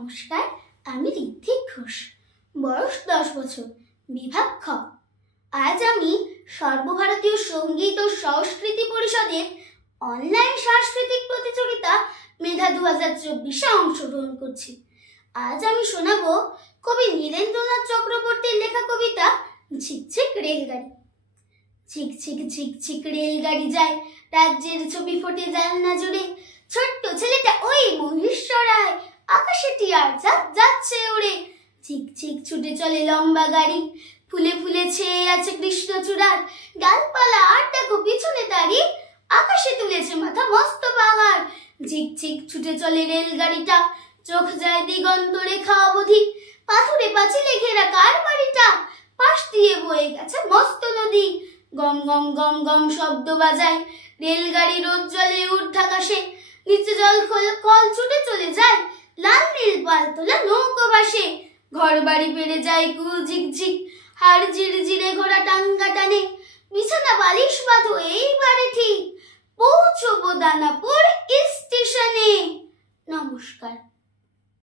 নমস্কার, আমি ঋত্বিক ঘোষ। বয়স 10 বছর, বিভাগ খ। আজ আমি সর্বভারতীয় সঙ্গীত ও সংস্কৃতি পরিষদের অনলাইন সাংস্কৃতিক প্রতিযোগিতা মেধা 2024-এ অংশগ্রহণ করছি। আজ আমি শোনাবো কবি নীরেন্দ্রনাথ চক্রবর্তীর লেখা কবিতা ঝিকঝিক রেলগাড়ি। ঝিকঝিক ঝিকঝিক রেলগাড়ি যায়, রাজ্যের ছবি ফোটে জানলা জুড়ে। ছোট্ট ছেলেটা ওই মহিষরায়, আকাশে টিয়ার যাচ্ছে উড়ে। ঝিকঝিক ছুটে চলে লম্বা গাড়ি, ফুলে ফুলে ছেয়ে আছে কৃষ্ণচূড়ার ডালপালা। আর দেখো পিছনে তারি, আকাশে তুলেছে মাথা মস্ত পাহাড়। ঝিকঝিক ছুটে চলে রেলগাড়িটা, চোখ যায় দিগন্ত রেখা অবধি। পাথুরে পাঁচিলে ঘেরা কার বাড়িটা, পাশ দিয়ে বয়ে গেছে মস্ত নদী। গম গম গম গম শব্দ বাজায়, রেলগাড়ি রোদ জলে ঊর্ধ্বাকাশে। নিচে জল কল ছুটে চলে যায়, লাল নীল পাল তোলা নৌকো ভাসে। ঘর বাড়ি পেরে যায় কুল ঝিকঝিক, হাড় ঝিরঝিরে ঘোড়া টাঙ্গা টানে। বিছানা বালিশ বাঁধো এইবারে ঠিক, পৌঁছবো দানাপুর